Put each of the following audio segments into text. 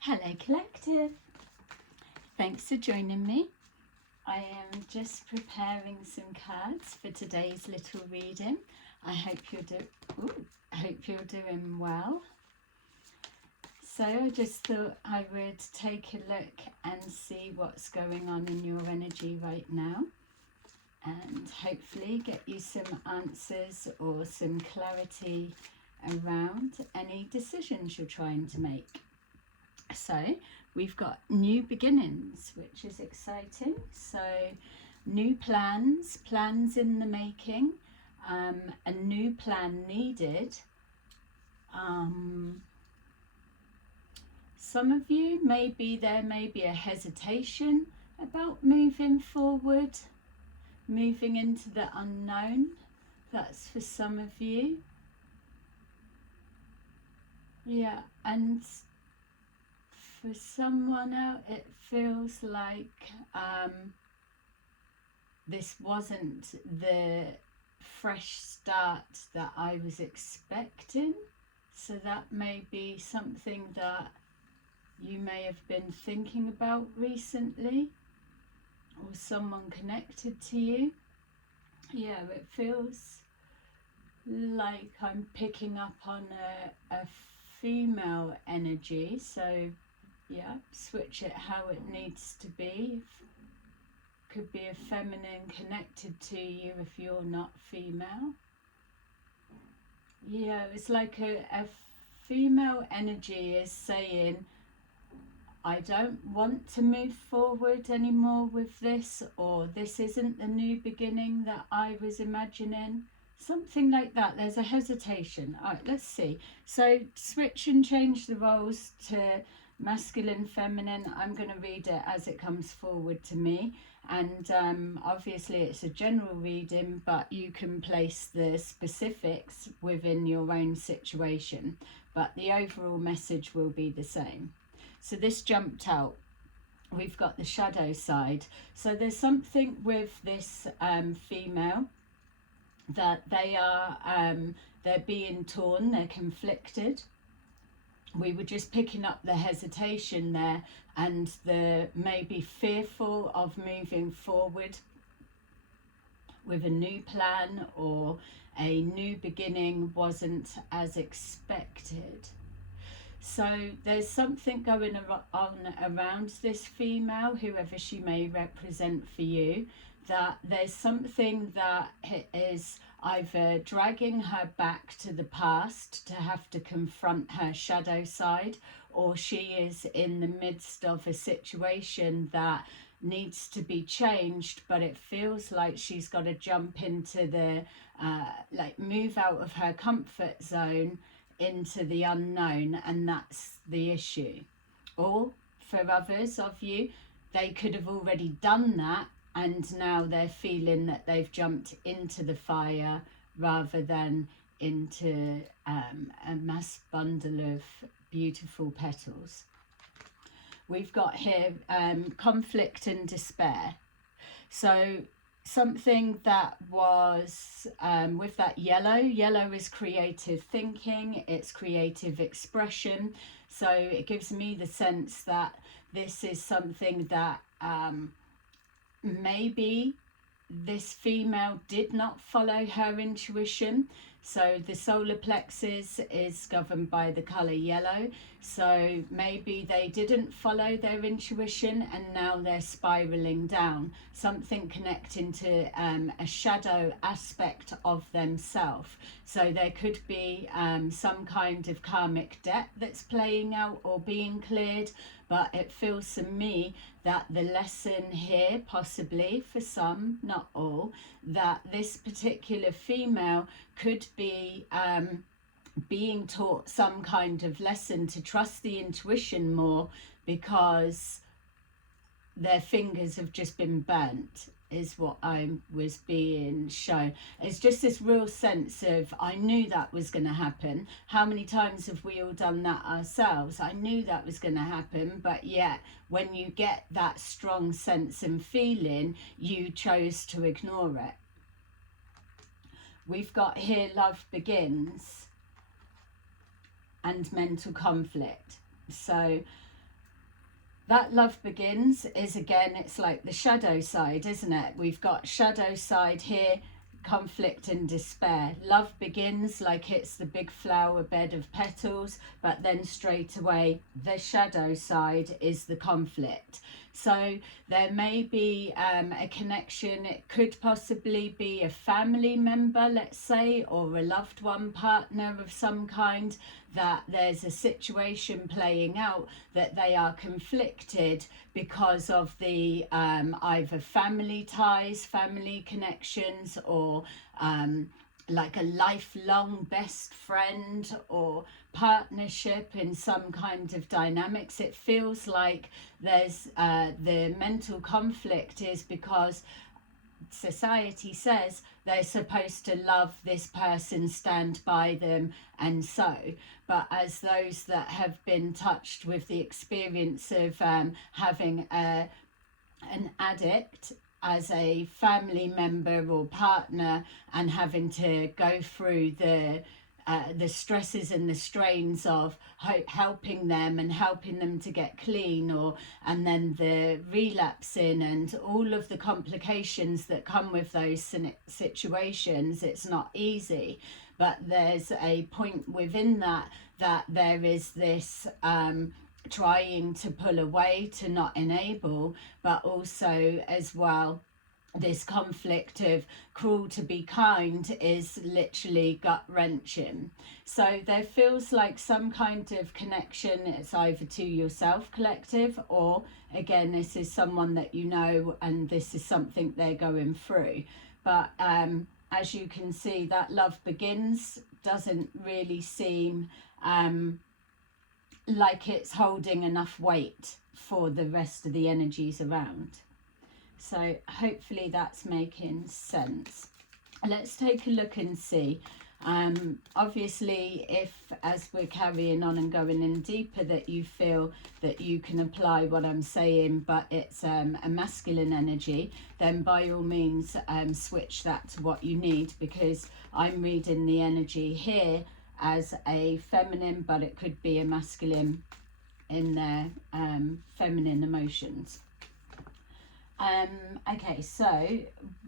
Hello Collective, thanks for joining me. I am just preparing some cards for today's little reading. I hope you're doing well. So I just thought I would take a look and see what's going on in your energy right now, and hopefully get you some answers or some clarity around any decisions you're trying to make. So we've got new beginnings, which is exciting. So new plans in the making, a new plan needed. Some of you, there may be a hesitation about moving forward, moving into the unknown. That's for some of you. Yeah, and for someone else, it feels like this wasn't the fresh start that I was expecting. So that may be something that you may have been thinking about recently, or someone connected to you. Yeah, it feels like I'm picking up on a female energy. So yeah, switch it how it needs to be. Could be a feminine connected to you if you're not female. Yeah, it's like a female energy is saying, I don't want to move forward anymore with this, or this isn't the new beginning that I was imagining. Something like that. There's a hesitation. All right, let's see. So switch and change the roles to masculine, feminine. I'm going to read it as it comes forward to me, and obviously it's a general reading, but you can place the specifics within your own situation, but the overall message will be the same. So this jumped out. We've got the shadow side. So there's something with this female that they are they're being torn, they're conflicted. We were just picking up the hesitation there, and the maybe fearful of moving forward with a new plan, or a new beginning wasn't as expected. So there's something going on around this female, whoever she may represent for you, that there's something that is either dragging her back to the past to have to confront her shadow side, or she is in the midst of a situation that needs to be changed, but it feels like she's got to jump into the move out of her comfort zone into the unknown, and that's the issue. Or for others of you, they could have already done that, and now they're feeling that they've jumped into the fire rather than into a mass bundle of beautiful petals. We've got here conflict and despair. So something that was with that yellow is creative thinking, it's creative expression. So it gives me the sense that this is something that maybe this female did not follow her intuition. So the solar plexus is governed by the color yellow. So maybe they didn't follow their intuition, and now they're spiraling down. Something connecting to a shadow aspect of themselves. So there could be some kind of karmic debt that's playing out or being cleared. But it feels to me that the lesson here, possibly for some, not all, that this particular female could be being taught some kind of lesson to trust the intuition more, because their fingers have just been burnt, is what I was being shown. It's just this real sense of, I knew that was going to happen. How many times have we all done that ourselves? I knew that was going to happen, but yet when you get that strong sense and feeling, you chose to ignore it. We've got here love begins and mental conflict. So that love begins is, again, it's like the shadow side, isn't it? We've got shadow side here, conflict and despair. Love begins like it's the big flower bed of petals, but then straight away the shadow side is the conflict. So there may be a connection. It could possibly be a family member, let's say, or a loved one, partner of some kind, that there's a situation playing out that they are conflicted because of the either family ties, family connections, or like a lifelong best friend or partnership in some kind of dynamics. It feels like there's the mental conflict is because society says they're supposed to love this person, stand by them, and so. But as those that have been touched with the experience of having an addict as a family member or partner, and having to go through the stresses and the strains of helping them and helping them to get clean, or and then the relapsing and all of the complications that come with those situations. It's not easy, but there's a point within that there is this trying to pull away, to not enable, but also as well this conflict of cruel to be kind is literally gut-wrenching. So there feels like some kind of connection. It's either to yourself, collective, or again, this is someone that you know and this is something they're going through. But as you can see, that love begins doesn't really seem like it's holding enough weight for the rest of the energies around. So hopefully that's making sense. Let's take a look and see. Obviously, if as we're carrying on and going in deeper that you feel that you can apply what I'm saying, but it's a masculine energy, then by all means switch that to what you need, because I'm reading the energy here as a feminine, but it could be a masculine in their feminine emotions. Okay, so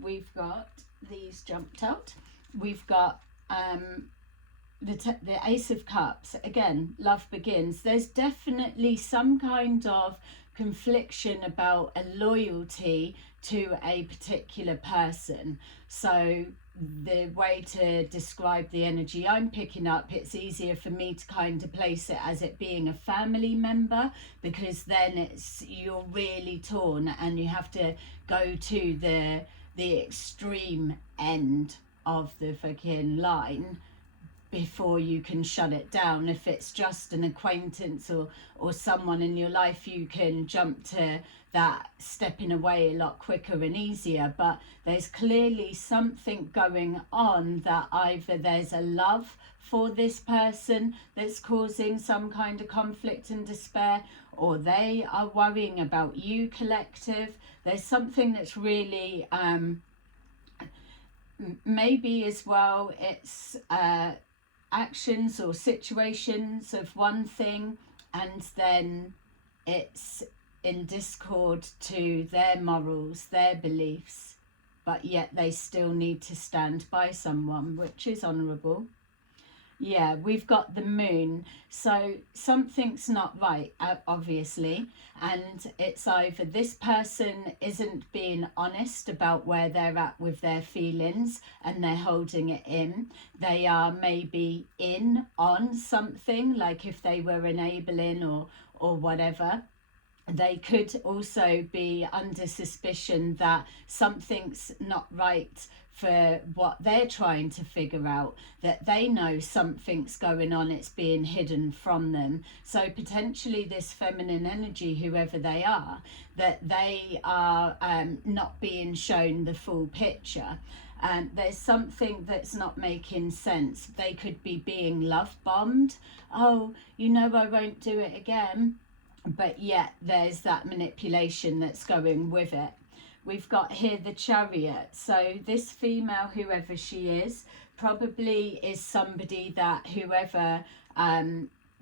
we've got these jumped out. We've got the Ace of Cups. Again, love begins. There's definitely some kind of confliction about a loyalty to a particular person. So the way to describe the energy I'm picking up, it's easier for me to kind of place it as it being a family member, because then it's you're really torn and you have to go to the extreme end of the fucking line before you can shut it down. If it's just an acquaintance or someone in your life, you can jump to that stepping away a lot quicker and easier. But there's clearly something going on, that either there's a love for this person that's causing some kind of conflict and despair, or they are worrying about you, collective. There's something that's really maybe as well it's actions or situations of one thing, and then it's in discord to their morals, their beliefs, but yet they still need to stand by someone, which is honourable. Yeah, we've got the moon, so something's not right, obviously, and it's either this person isn't being honest about where they're at with their feelings and they're holding it in. They are maybe in on something, like if they were enabling or whatever. They could also be under suspicion that something's not right for what they're trying to figure out, that they know something's going on, it's being hidden from them. So potentially this feminine energy, whoever they are, that they are not being shown the full picture. There's something that's not making sense. They could be being love bombed. Oh, you know, I won't do it again. But yet there's that manipulation that's going with it. We've got here the Chariot. So this female, whoever she is, probably is somebody that whoever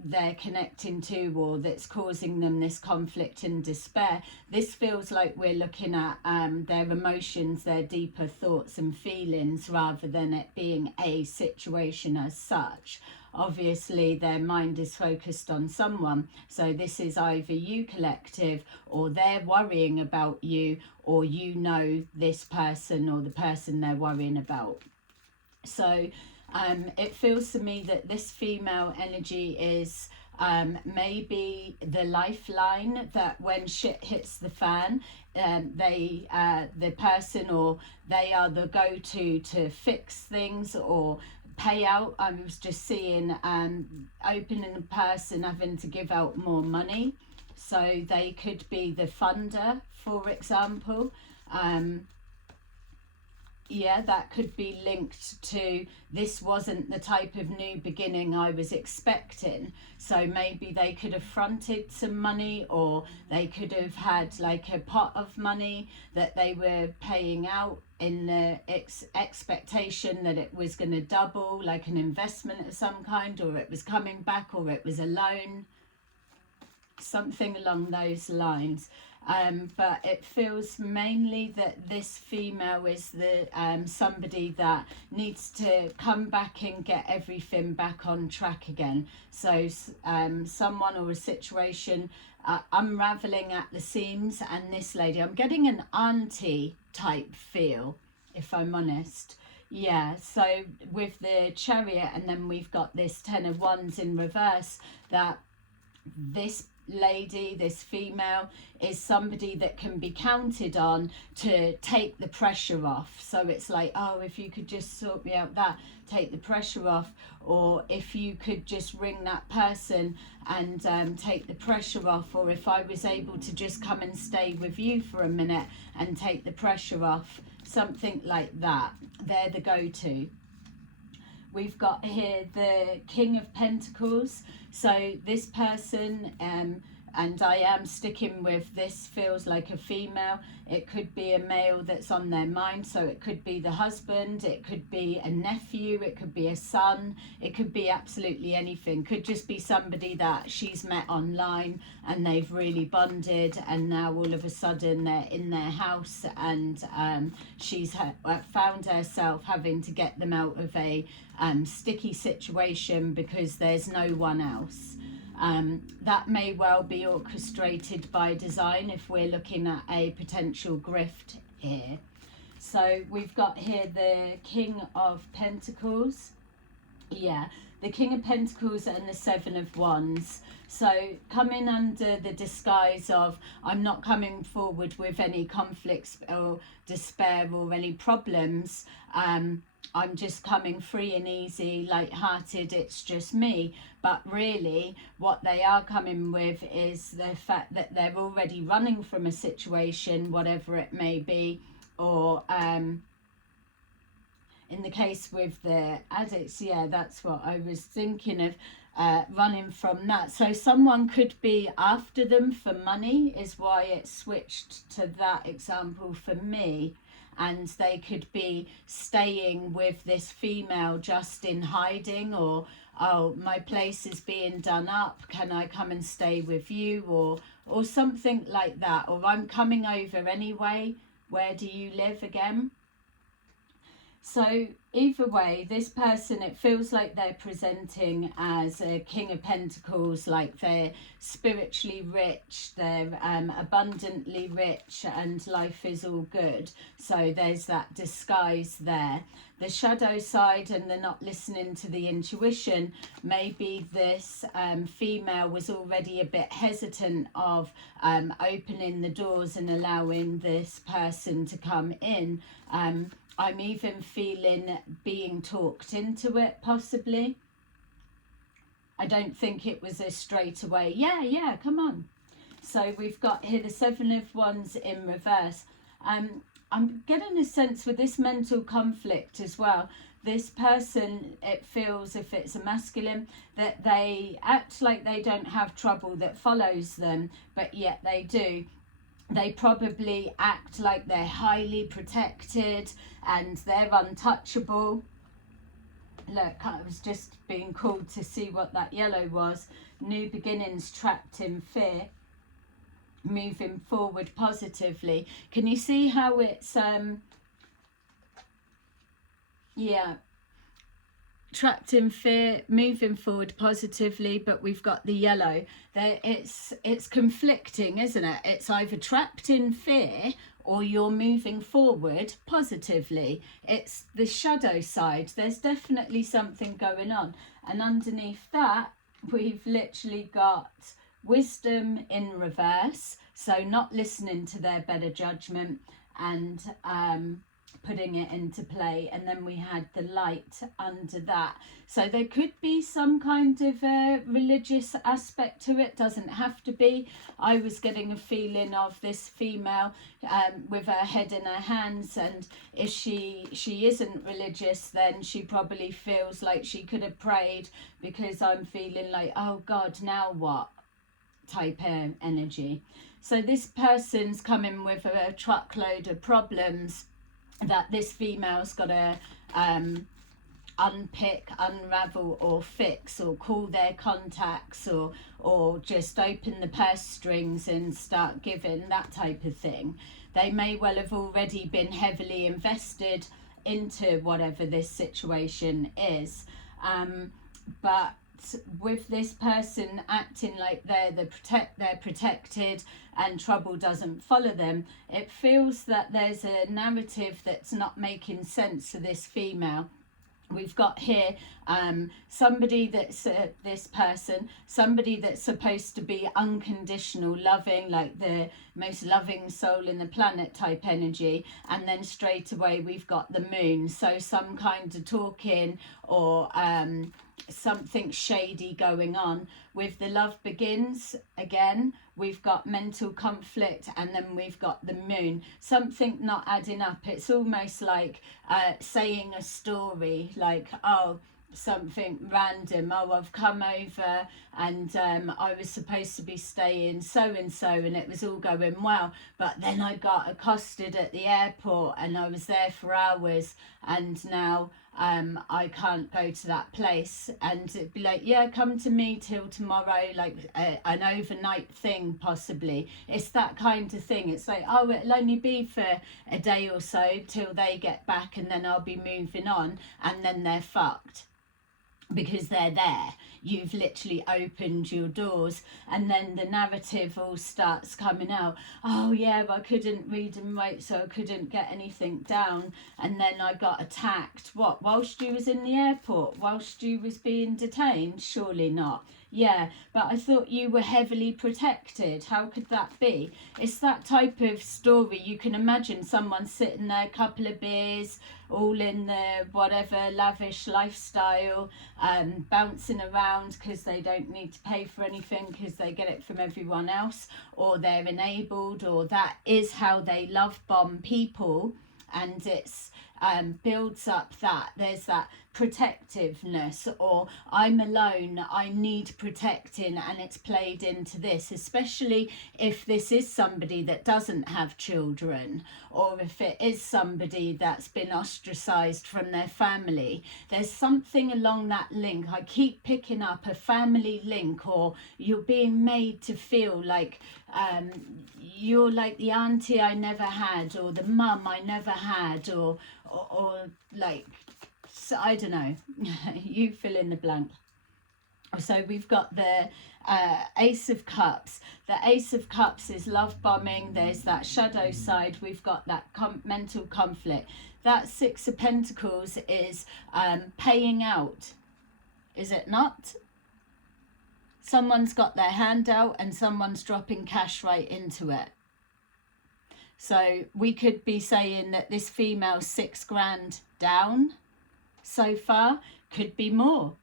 they're connecting to, or that's causing them this conflict and despair. This feels like we're looking at their emotions, their deeper thoughts and feelings, rather than it being a situation as such. Obviously their mind is focused on someone, so this is either you collective, or they're worrying about you, or you know this person or the person they're worrying about. So it feels to me that this female energy is maybe the lifeline, that when shit hits the fan, the person, or they are the go-to to fix things or pay out. I was just seeing opening a person having to give out more money, so they could be the funder, for example. Yeah, that could be linked to, this wasn't the type of new beginning I was expecting. So maybe they could have fronted some money, or they could have had like a pot of money that they were paying out in the expectation that it was going to double, like an investment of some kind, or it was coming back, or it was a loan, something along those lines. But it feels mainly that this female is the somebody that needs to come back and get everything back on track again. So someone or a situation unraveling at the seams, and this lady, I'm getting an auntie type feel, if I'm honest. Yeah, so with the Chariot, and then we've got this Ten of Wands in reverse, that this lady, this female, is somebody that can be counted on to take the pressure off. So it's like, oh, if you could just sort me out that, take the pressure off, or if you could just ring that person and take the pressure off, or if I was able to just come and stay with you for a minute and take the pressure off, something like that. They're the go-to. We've got here the King of Pentacles. So this person, and I am sticking with, this feels like a female. It could be a male that's on their mind. So it could be the husband, it could be a nephew, it could be a son, it could be absolutely anything. Could just be somebody that she's met online and they've really bonded, and now all of a sudden they're in their house, and she's found herself having to get them out of a sticky situation because there's no one else. That may well be orchestrated by design if we're looking at a potential grift here. So we've got here the King of Pentacles. Yeah, the King of Pentacles and the Seven of Wands. So coming under the disguise of, I'm not coming forward with any conflicts or despair or any problems. I'm just coming free and easy, light-hearted, it's just me. But really, what they are coming with is the fact that they're already running from a situation, whatever it may be, or in the case with the addicts, yeah, that's what I was thinking of, running from that. So someone could be after them for money, is why it switched to that example for me. And they could be staying with this female just in hiding, or, oh, my place is being done up, can I come and stay with you, or something like that, or I'm coming over anyway, where do you live again? So either way, this person, it feels like they're presenting as a King of Pentacles, like they're spiritually rich, they're abundantly rich, and life is all good. So there's that disguise there. The shadow side, and they're not listening to the intuition, maybe this female was already a bit hesitant of opening the doors and allowing this person to come in. I'm even feeling being talked into it, possibly. I don't think it was a straight away, yeah, come on. So we've got here the Seven of Wands in reverse. I'm getting a sense with this mental conflict as well. This person, it feels, if it's a masculine, that they act like they don't have trouble that follows them, but yet they do. They probably act like they're highly protected and they're untouchable. Look, I was just being called to see what that yellow was. new beginnings, trapped in fear, moving forward positively. Can you see how it's yeah, trapped in fear, moving forward positively, but we've got the yellow there. It's conflicting, isn't it? It's either trapped in fear or you're moving forward positively. It's the shadow side. There's definitely something going on, and underneath that we've literally got wisdom in reverse, so not listening to their better judgment and putting it into play. And then we had the light under that, so there could be some kind of a religious aspect to it. Doesn't have to be. I was getting a feeling of this female with her head in her hands, and if she isn't religious, then she probably feels like she could have prayed, because I'm feeling like, oh God, now what type of energy. So this person's coming with a truckload of problems that this female's got to unpick, unravel, or fix, or call their contacts, or just open the purse strings and start giving, that type of thing. They may well have already been heavily invested into whatever this situation is, but with this person acting like they're protected and trouble doesn't follow them, it feels that there's a narrative that's not making sense to this female. We've got here somebody that's this person, somebody that's supposed to be unconditional, loving, like the most loving soul in the planet type energy, and then straight away we've got the moon. So some kind of talking or something shady going on. With the love begins, again we've got mental conflict, and then we've got the moon, something not adding up. It's almost like saying a story, like, oh, something random, oh, I've come over and I was supposed to be staying so and so, and it was all going well, but then I got accosted at the airport and I was there for hours, and now I can't go to that place. And it'd be like, yeah, come to me till tomorrow, like an overnight thing possibly. It's that kind of thing. It's like, oh, it'll only be for a day or so till they get back, and then I'll be moving on, and then they're fucked because they're there. You've literally opened your doors, and then the narrative all starts coming out. Oh yeah, well, I couldn't read and write, so I couldn't get anything down, and then I got attacked. What, whilst you was in the airport, whilst you was being detained? Surely not. Yeah, but I thought you were heavily protected. How could that be? It's that type of story. You can imagine someone sitting there, a couple of beers, all in the whatever lavish lifestyle, bouncing around because they don't need to pay for anything because they get it from everyone else, or they're enabled, or that is how they love bomb people, and it's builds up that there's that protectiveness, or I'm alone, I need protecting, and it's played into this, especially if this is somebody that doesn't have children, or if it is somebody that's been ostracized from their family. There's something along that link. I keep picking up a family link, or you're being made to feel like you're like the auntie I never had, or the mum I never had, or like, so I don't know, you fill in the blank. So we've got the Ace of Cups. The Ace of Cups is love bombing. There's that shadow side. We've got that mental conflict. That Six of Pentacles is paying out, is it not? Someone's got their hand out and someone's dropping cash right into it. So we could be saying that this female's 6 grand down so far. Could be more.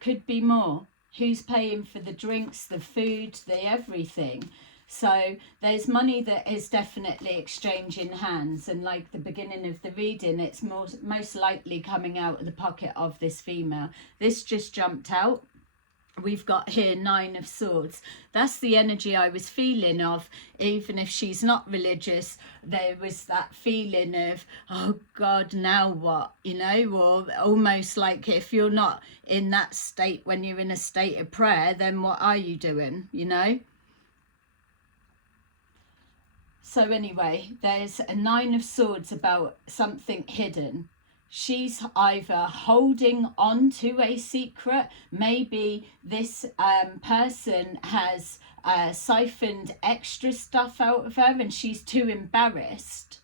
Could be more. Who's paying for the drinks, the food, the everything? So there's money that is definitely exchanging hands, and like the beginning of the reading, it's most likely coming out of the pocket of this female. This just jumped out. we've got here 9 of Swords. That's the energy I was feeling of. Even if she's not religious, there was that feeling of, oh God, now what, you know, or almost like if you're not in that state when you're in a state of prayer, then what are you doing, you know? So anyway, there's a 9 of Swords about something hidden. She's either holding on to a secret. Maybe this person has siphoned extra stuff out of her and she's too embarrassed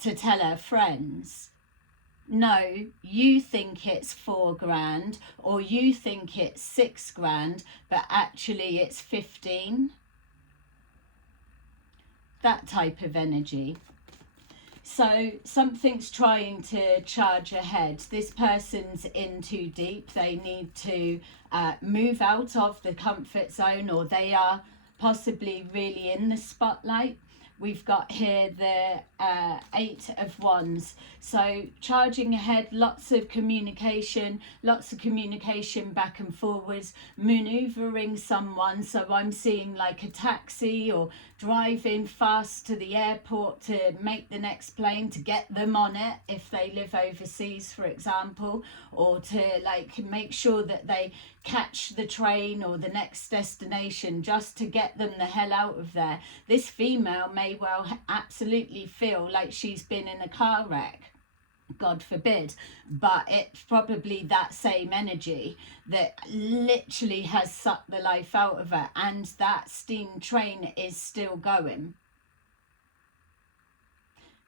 to tell her friends. No, you think it's 4 grand or you think it's 6 grand, but actually it's 15. That type of energy. So something's trying to charge ahead. This person's in too deep. They need to move out of the comfort zone, or they are possibly really in the spotlight. We've got here the 8 of Wands. So charging ahead, lots of communication back and forwards, maneuvering someone. So I'm seeing like a taxi or driving fast to the airport to make the next plane, to get them on it if they live overseas, for example, or to like make sure that they catch the train or the next destination just to get them the hell out of there. This female may well absolutely feel like she's been in a car wreck, God forbid, but it's probably that same energy that literally has sucked the life out of her, and that steam train is still going.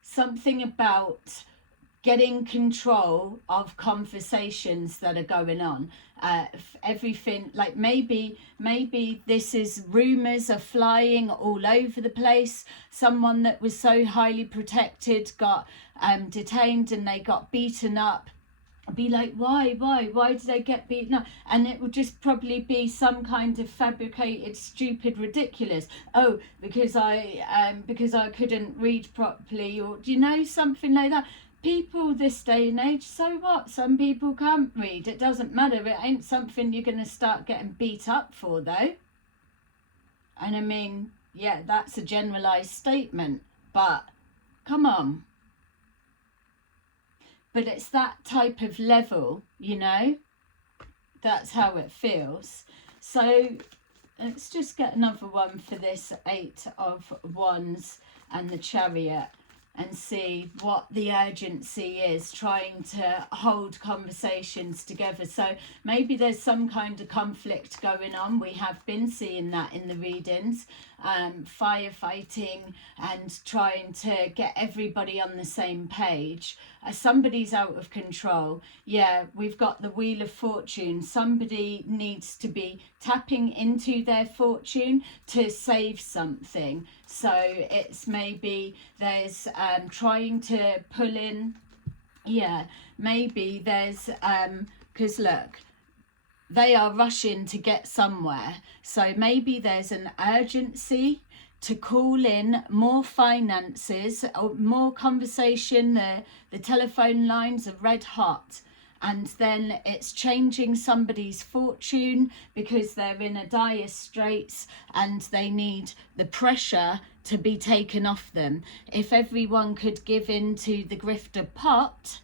Something about getting control of conversations that are going on, everything, like maybe this is rumors are flying all over the place. Someone that was so highly protected got detained and they got beaten up. Be like, why did they get beaten up? And it would just probably be some kind of fabricated, stupid, ridiculous, oh, because I couldn't read properly, or do you know, something like that. People this day and age, so what? Some people can't read. It doesn't matter. It ain't something you're going to start getting beat up for, though. And I mean, yeah, that's a generalized statement, but come on. But it's that type of level, you know? That's how it feels. So let's just get another one for this 8 of Wands and the Chariot, and see what the urgency is, trying to hold conversations together. So maybe there's some kind of conflict going on. We have been seeing that in the readings, firefighting and trying to get everybody on the same page. Somebody's out of control. Yeah, we've got the Wheel of Fortune. Somebody needs to be tapping into their fortune to save something. So it's maybe there's trying to pull in, yeah, maybe there's, because look, they are rushing to get somewhere. So maybe there's an urgency to call in more finances, or more conversation. The telephone lines are red hot. And then it's changing somebody's fortune because they're in a dire straits and they need the pressure to be taken off them. If everyone could give in to the grifter pot,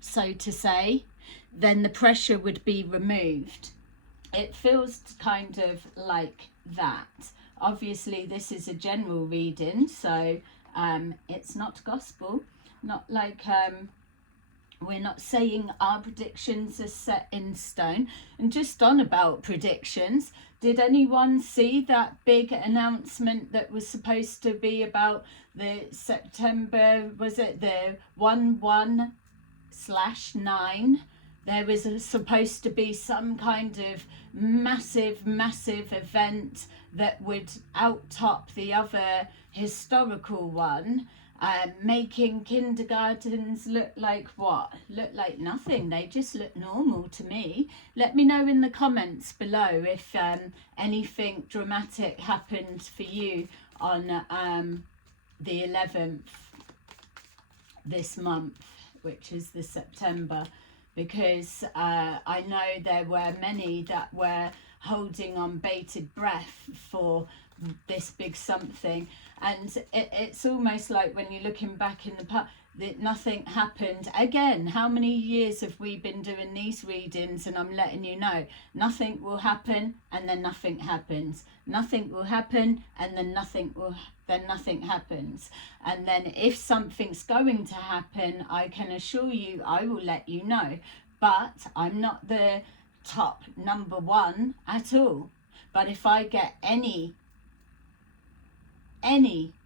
so to say, then the pressure would be removed. It feels kind of like that. Obviously, this is a general reading, so it's not gospel, not like... we're not saying our predictions are set in stone. And just on about predictions, did anyone see that big announcement that was supposed to be about the September, was it the 11/9? There was supposed to be some kind of massive event that would outtop the other historical one. Making kindergartens look like what? Look like nothing. They just look normal to me. Let me know in the comments below if anything dramatic happened for you on the 11th this month, which is the September, because I know there were many that were holding on bated breath for this big something, and it's almost like when you're looking back in the past that nothing happened. Again, how many years have we been doing these readings, and I'm letting you know nothing will happen and then nothing happens, nothing will happen and then nothing happens, and then if something's going to happen, I can assure you I will let you know. But I'm not the top number one at all. But if I get any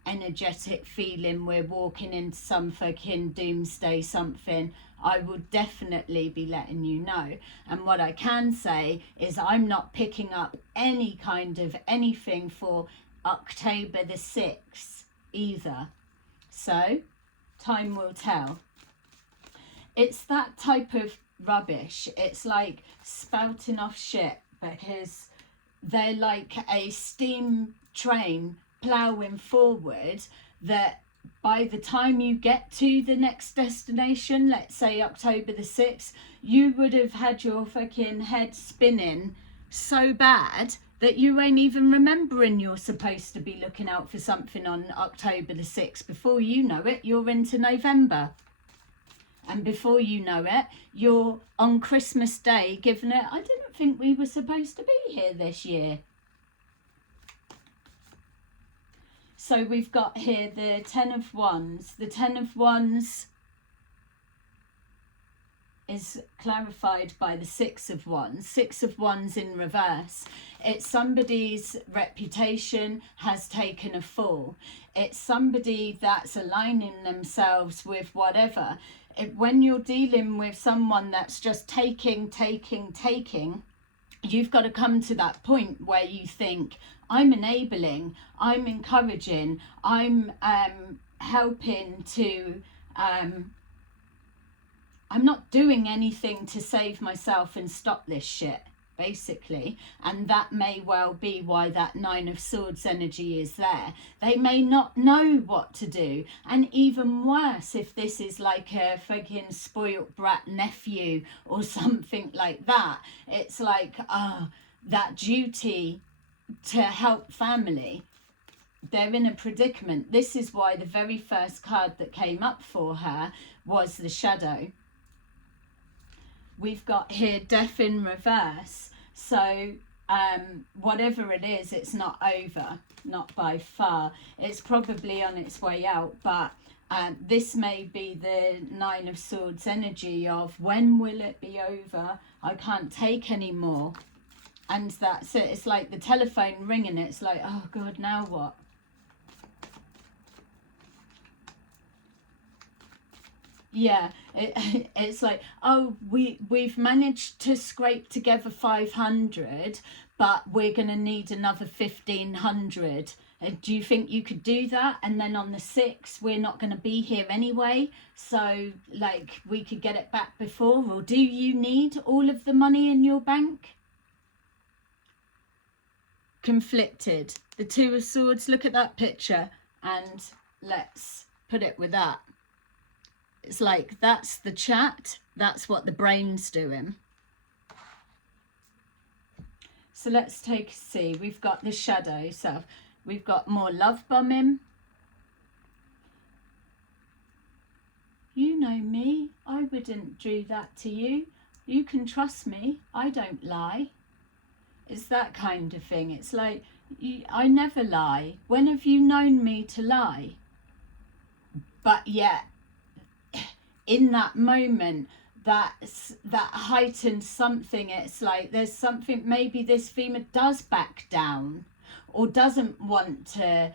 energetic feeling we're walking into some fucking doomsday something, I will definitely be letting you know. And what I can say is I'm not picking up any kind of anything for October the 6th either. So time will tell. It's that type of rubbish. It's like spouting off shit, because they're like a steam train ploughing forward, that by the time you get to the next destination, let's say October the 6th, you would have had your fucking head spinning so bad that you ain't even remembering you're supposed to be looking out for something on October the 6th. Before you know it, you're into November. And before you know it, you're on Christmas Day giving it, I didn't think we were supposed to be here this year. So we've got here the Ten of Wands. The Ten of Wands is clarified by the Six of Wands. Six of Wands in reverse. It's somebody's reputation has taken a fall. It's somebody that's aligning themselves with whatever. When you're dealing with someone that's just taking, you've got to come to that point where you think, I'm enabling, I'm encouraging, I'm helping to, I'm not doing anything to save myself and stop this shit, basically. And that may well be why that Nine of Swords energy is there. They may not know what to do. And even worse, if this is like a fucking spoilt brat nephew or something like that, it's like, that duty to help family. They're in a predicament. This is why the very first card that came up for her was the Shadow. We've got here Death in reverse. So whatever it is, it's not over, not by far. It's probably on its way out, but this may be the Nine of Swords energy of, when will it be over? I can't take any more. And that's it. It's like the telephone ringing. It's like, oh God, now what? Yeah, it's like, oh, we've managed to scrape together 500, but we're going to need another 1,500. Do you think you could do that? And then on the 6th, we're not going to be here anyway. So, like, we could get it back before. Or do you need all of the money in your bank? Conflicted. The Two of Swords, look at that picture. And let's put it with that. It's like, that's the chat. That's what the brain's doing. So let's take a see. We've got the Shadow. So we've got more love bombing. You know me. I wouldn't do that to you. You can trust me. I don't lie. It's that kind of thing. It's like, I never lie. When have you known me to lie? But yet, in that moment, that heightened something. It's like there's something, maybe this female does back down or doesn't want to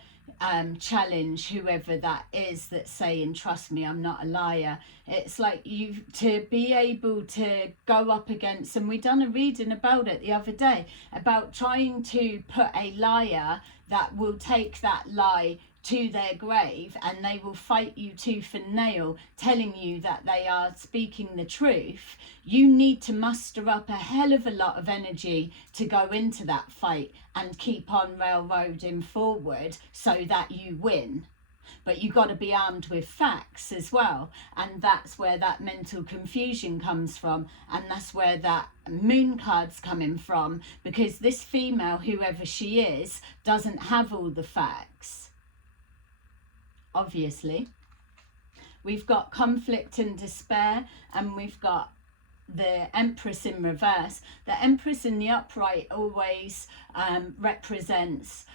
challenge whoever that is that's saying, trust me, I'm not a liar. It's like, you to be able to go up against, and we done a reading about it the other day, about trying to put a liar that will take that lie to their grave, and they will fight you tooth and nail, telling you that they are speaking the truth. You need to muster up a hell of a lot of energy to go into that fight and keep on railroading forward so that you win. But you've got to be armed with facts as well, and that's where that mental confusion comes from, and that's where that moon card's coming from, because this female, whoever she is, doesn't have all the facts, obviously. We've got conflict and despair, and we've got the Empress in reverse. The Empress in the upright always represents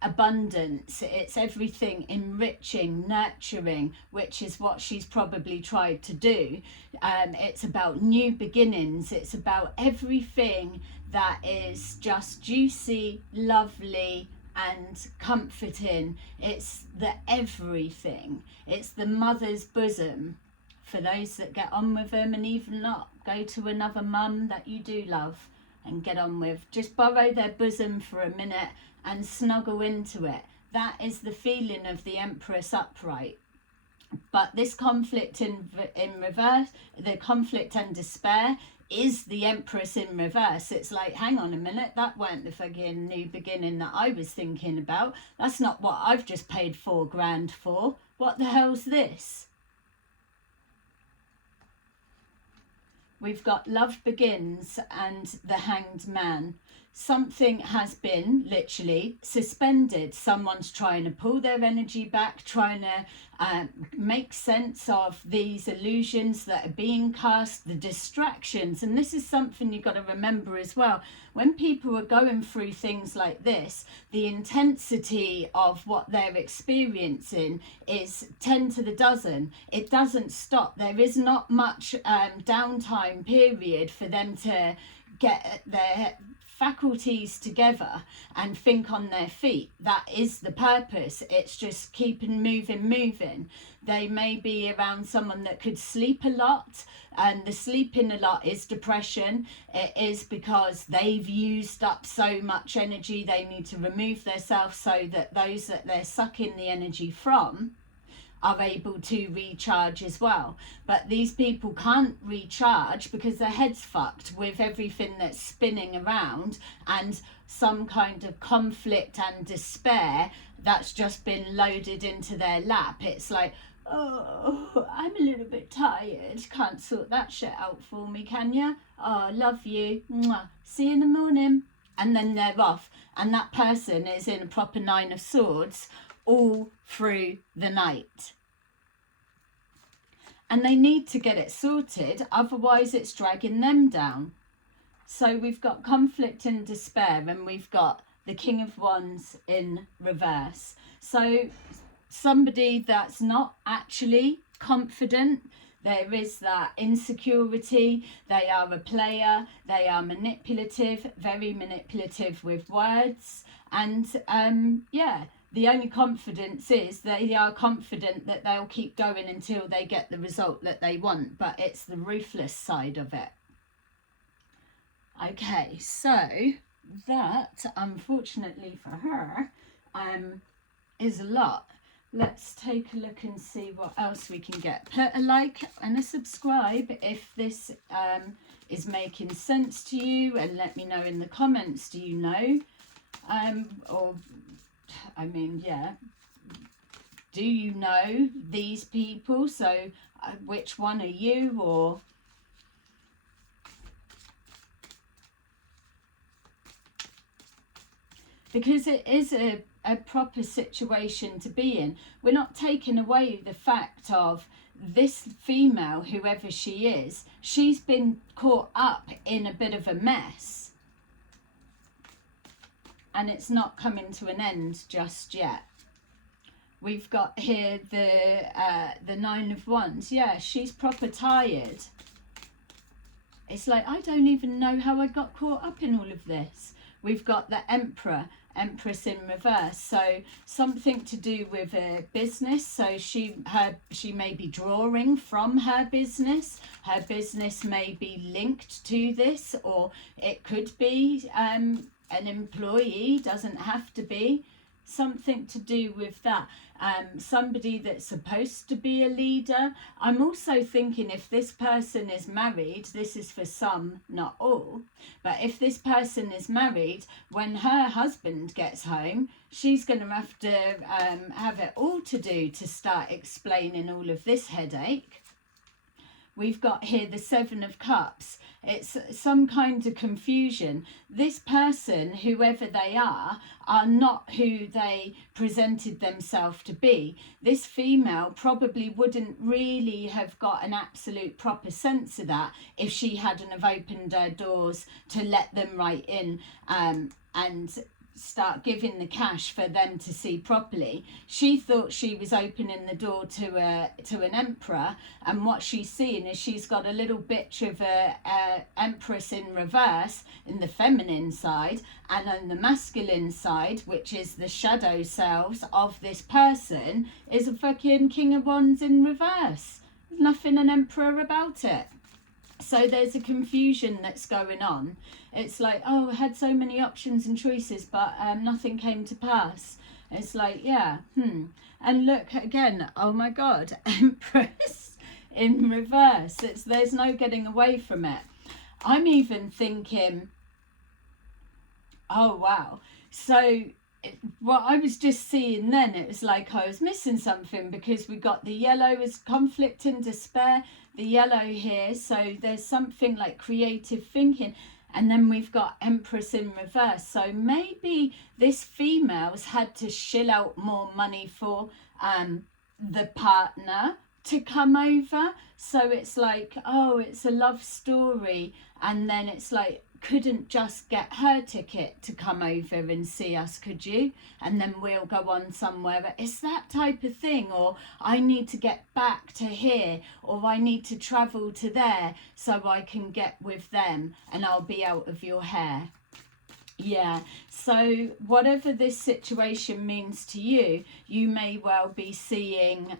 abundance. It's everything enriching, nurturing, which is what she's probably tried to do. It's about new beginnings. It's about everything that is just juicy, lovely, and comforting. It's the everything. It's the mother's bosom. For those that get on with them, and even not, go to another mum that you do love and get on with. Just borrow their bosom for a minute and snuggle into it. That is the feeling of the Empress upright. But this conflict in reverse, the conflict and despair, is the Empress in reverse. It's like, hang on a minute, that weren't the fucking new beginning that I was thinking about. That's not what I've just paid $4,000 for. What the hell's this? We've got love begins and the hanged man. Something has been literally suspended. Someone's trying to pull their energy back, trying to make sense of these illusions that are being cast, the distractions. And this is something you've got to remember as well. When people are going through things like this, the intensity of what they're experiencing is 10 to the dozen. It doesn't stop. There is not much downtime period for them to get their faculties together and think on their feet. That is the purpose. It's just keeping moving. They may be around someone that could sleep a lot, and the sleeping a lot is depression. It is because they've used up so much energy. They need to remove themselves so that those that they're sucking the energy from are able to recharge as well. But these people can't recharge because their head's fucked with everything that's spinning around and some kind of conflict and despair that's just been loaded into their lap. It's like, oh, I'm a little bit tired. Can't sort that shit out for me, can you? Oh, love you. Mwah. See you in the morning. And then they're off. And that person is in a proper 9 of Swords all through the night. And they need to get it sorted, otherwise it's dragging them down. So we've got conflict and despair, and we've got the King of Wands in reverse. So somebody that's not actually confident, there is that insecurity, they are a player, they are manipulative, very manipulative with words, and yeah, the only confidence is they are confident that they'll keep going until they get the result that they want, but it's the ruthless side of it. Okay, so that, unfortunately for her, is a lot. Let's take a look and see what else we can get. Put a like and a subscribe if this is making sense to you, and let me know in the comments, do you know? Or, I mean, yeah, do you know these people? So which one are you? Or because it is a proper situation to be in. We're not taking away the fact of this female, whoever she is, she's been caught up in a bit of a mess. And it's not coming to an end just yet. We've got here the 9 of Wands. Yeah, she's proper tired. It's like, I don't even know how I got caught up in all of this. We've got the Empress in reverse. So something to do with a business. So she may be drawing from her business. Her business may be linked to this, or it could be an employee, doesn't have to be. something to do with that. Somebody that's supposed to be a leader. I'm also thinking if this person is married, this is for some, not all, but if this person is married, when her husband gets home, she's going to have it all to do to start explaining all of this headache. We've got here the Seven of Cups. It's some kind of confusion. This person, whoever they are not who they presented themselves to be. This female probably wouldn't really have got an absolute proper sense of that if she hadn't have opened her doors to let them right in and start giving the cash for them to see properly. She thought she was opening the door to an emperor, and what she's seeing is she's got a little bitch of a empress in reverse in the feminine side, and on the masculine side, which is the shadow selves of this person, is a fucking King of Wands in reverse. There's nothing an emperor about it. So there's a confusion that's going on. It's like, oh, I had so many options and choices, but nothing came to pass. It's like, yeah, And look, again, oh my God, Empress in reverse. There's no getting away from it. I'm even thinking, oh, wow. So what I was just seeing then, it was like I was missing something, because we got the yellow as conflict and despair, the yellow here, so there's something like creative thinking, and then we've got Empress in reverse. So maybe this female's had to shill out more money for the partner to come over. So it's like, oh, it's a love story, and then it's like, couldn't just get her ticket to come over and see us, could you? And then we'll go on somewhere. It's that type of thing. Or I need to get back to here, or I need to travel to there so I can get with them and I'll be out of your hair. Yeah, so whatever this situation means to you, you may well be seeing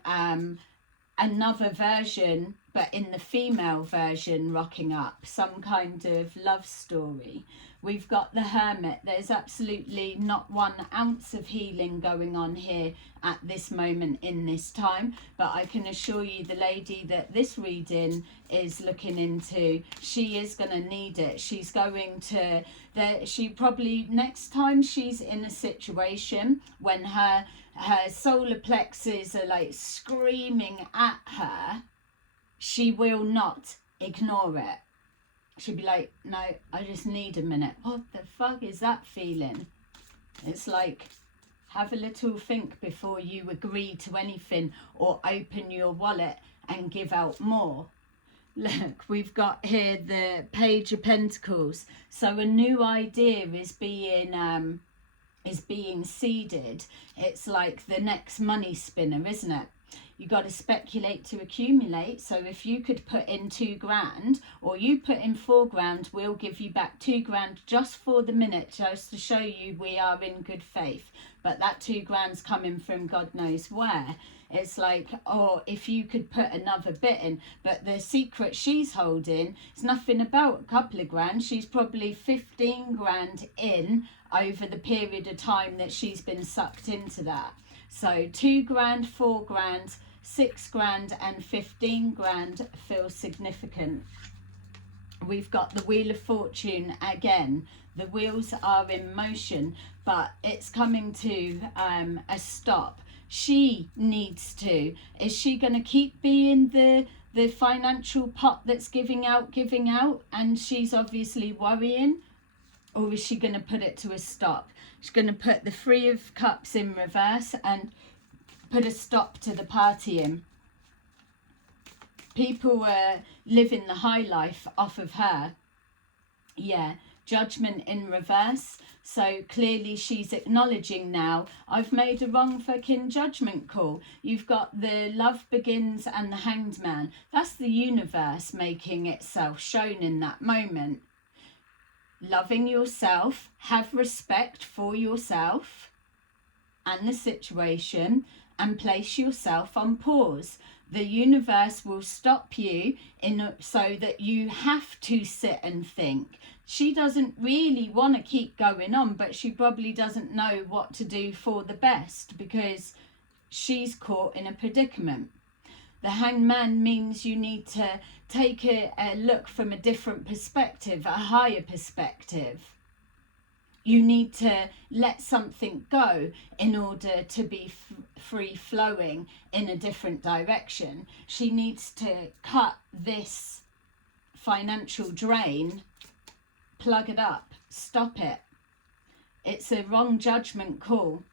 another version, but in the female version, rocking up, some kind of love story. We've got the Hermit. There's absolutely not 1 ounce of healing going on here at this moment in this time, but I can assure you the lady that this reading is looking into, she is going to need it. She's going to, she probably, next time she's in a situation when her solar plexus are like screaming at her, she will not ignore it. She'll be like, no, I just need a minute. What the fuck is that feeling? It's like, have a little think before you agree to anything or open your wallet and give out more. Look, we've got here the Page of Pentacles. So a new idea is being seeded. It's like the next money spinner, isn't it? You got to speculate to accumulate. So if you could put in 2 grand, or you put in 4 grand, we'll give you back 2 grand just for the minute, just to show you we are in good faith. But that 2 grand's coming from God knows where. It's like, oh, if you could put another bit in. But the secret she's holding is nothing about a couple of grand. She's probably 15 grand in over the period of time that she's been sucked into that. So 2 grand, 4 grand, 6 grand and 15 grand feel significant. We've got the Wheel of Fortune again. The wheels are in motion, but it's coming to a stop. She needs to. Is she going to keep being the financial pot that's giving out, and she's obviously worrying? Or is she going to put it to a stop? She's going to put the 3 of Cups in reverse and put a stop to the partying. People were living the high life off of her. Yeah, Judgment in reverse. So clearly she's acknowledging now, I've made a wrong fucking judgment call. You've got the Love Begins and the Hanged Man. That's the universe making itself shown in that moment. Loving yourself, have respect for yourself and the situation, and place yourself on pause. The universe will stop you so that you have to sit and think. She doesn't really want to keep going on, but she probably doesn't know what to do for the best because she's caught in a predicament. The hangman means you need to take a look from a different perspective, a higher perspective. You need to let something go in order to be free flowing in a different direction. She needs to cut this financial drain, plug it up, stop it. It's a wrong judgment call.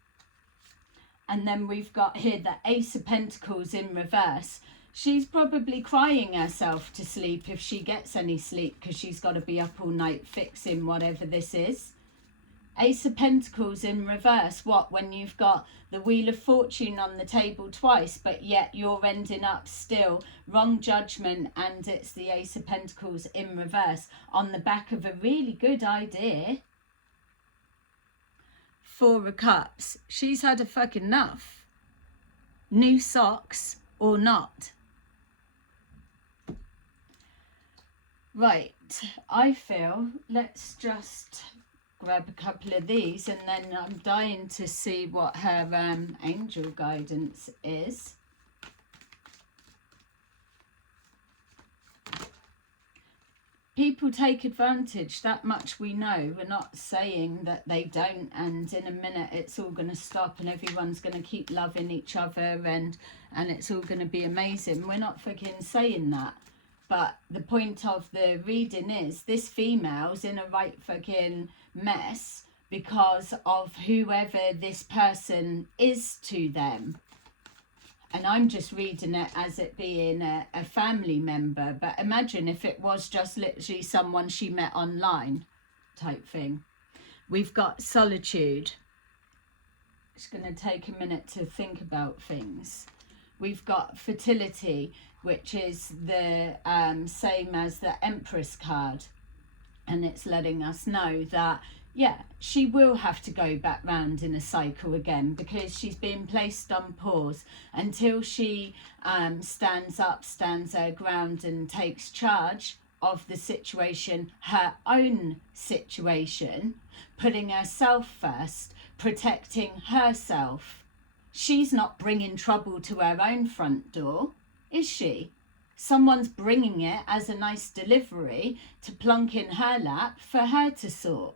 And then we've got here the Ace of Pentacles in reverse. She's probably crying herself to sleep if she gets any sleep because she's got to be up all night fixing whatever this is. Ace of Pentacles in reverse. What, when you've got the Wheel of Fortune on the table twice, but yet you're ending up still wrong judgment, and it's the Ace of Pentacles in reverse on the back of a really good idea. Four of Cups. She's had a fucking enough. New socks or not. Right, I feel let's just grab a couple of these, and then I'm dying to see what her angel guidance is. People take advantage, that much we know. We're not saying that they don't, and in a minute it's all going to stop and everyone's going to keep loving each other and it's all going to be amazing. We're not fucking saying that. But the point of the reading is this female's in a right fucking mess because of whoever this person is to them. And I'm just reading it as it being a family member. But imagine if it was just literally someone she met online type thing. We've got solitude. It's going to take a minute to think about things. We've got fertility, which is the same as the Empress card. And it's letting us know that, yeah, she will have to go back round in a cycle again because she's being placed on pause until she stands up, stands her ground and takes charge of the situation, her own situation, putting herself first, protecting herself. She's not bringing trouble to her own front door, is she? Someone's bringing it as a nice delivery to plonk in her lap for her to sort.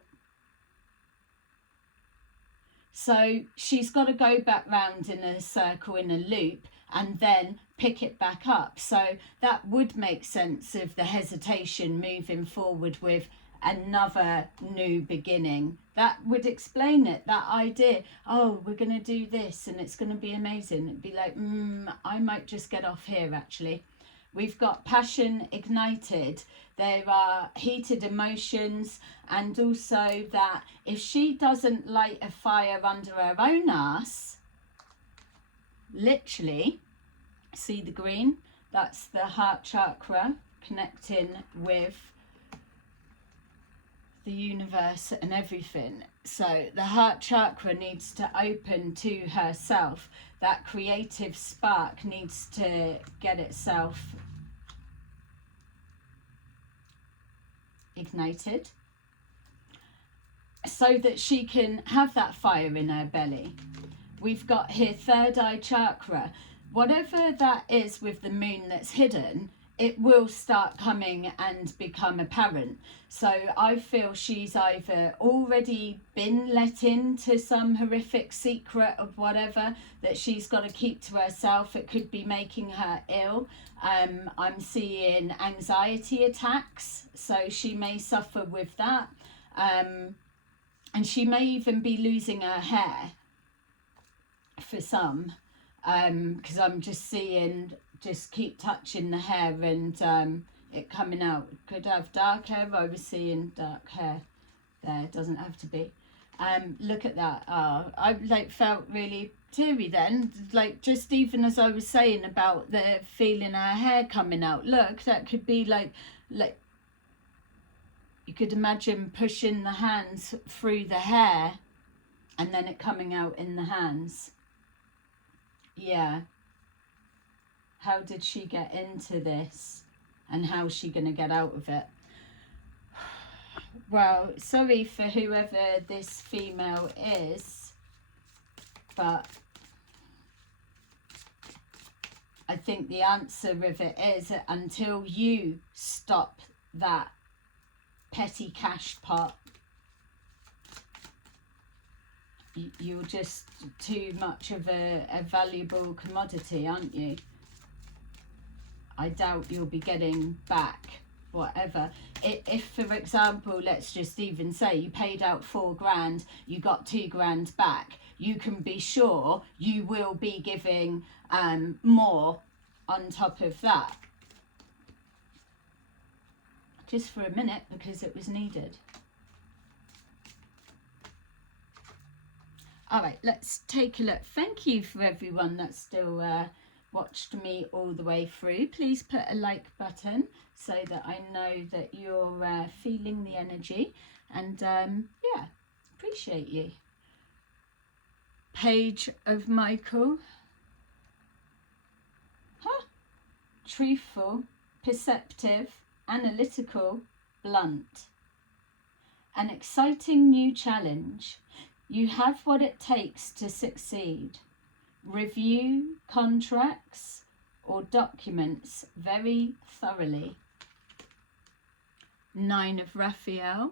So she's got to go back round in a circle, in a loop, and then pick it back up. So that would make sense of the hesitation moving forward with another new beginning. That would explain it, that idea. Oh, we're going to do this and it's going to be amazing. It'd be like, I might just get off here actually. We've got passion ignited. There are heated emotions, and also that if she doesn't light a fire under her own ass, literally, see the green? That's the heart chakra connecting with the universe and everything. So the heart chakra needs to open to herself. That creative spark needs to get itself ignited so that she can have that fire in her belly. We've got here third eye chakra. Whatever that is with the moon that's hidden, it will start coming and become apparent. So I feel she's either already been let into some horrific secret of whatever that she's got to keep to herself. It could be making her ill. I'm seeing anxiety attacks, so she may suffer with that. And she may even be losing her hair for some, because I'm just seeing, just keep touching the hair and it coming out. Could have dark hair. I was seeing dark hair there. Doesn't have to be. Look at that. I like felt really teary then, like just even as I was saying about the feeling her hair coming out. Look, that could be like you could imagine pushing the hands through the hair and then it coming out in the hands. Yeah. How did she get into this? And how's she going to get out of it? Well, sorry for whoever this female is, but I think the answer of it is until you stop that petty cash pot, you're just too much of a valuable commodity, aren't you? I doubt you'll be getting back whatever. If for example, let's just even say you paid out 4 grand, you got 2 grand back, you can be sure you will be giving more on top of that. Just for a minute, because it was needed. All right, let's take a look. Thank you for everyone that still watched me all the way through. Please put a like button so that I know that you're feeling the energy, and yeah, appreciate you. Page of Michael. Truthful, perceptive, analytical, blunt. An exciting new challenge. You have what it takes to succeed. Review contracts or documents very thoroughly. 9 of Raphael.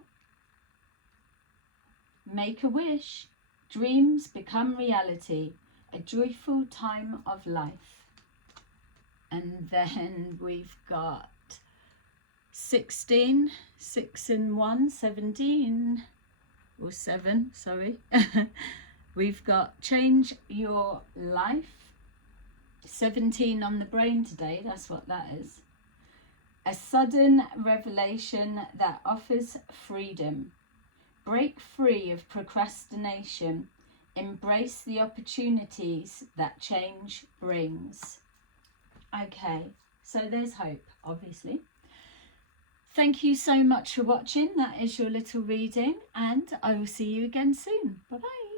Make a wish. Dreams become reality. A joyful time of life. And then we've got 16, 6 and 1, 17, or 7, sorry. We've got change your life, 17 on the brain today, that's what that is. A sudden revelation that offers freedom. Break free of procrastination. Embrace the opportunities that change brings. Okay, so there's hope, obviously. Thank you so much for watching. That is your little reading, and I will see you again soon. Bye-bye.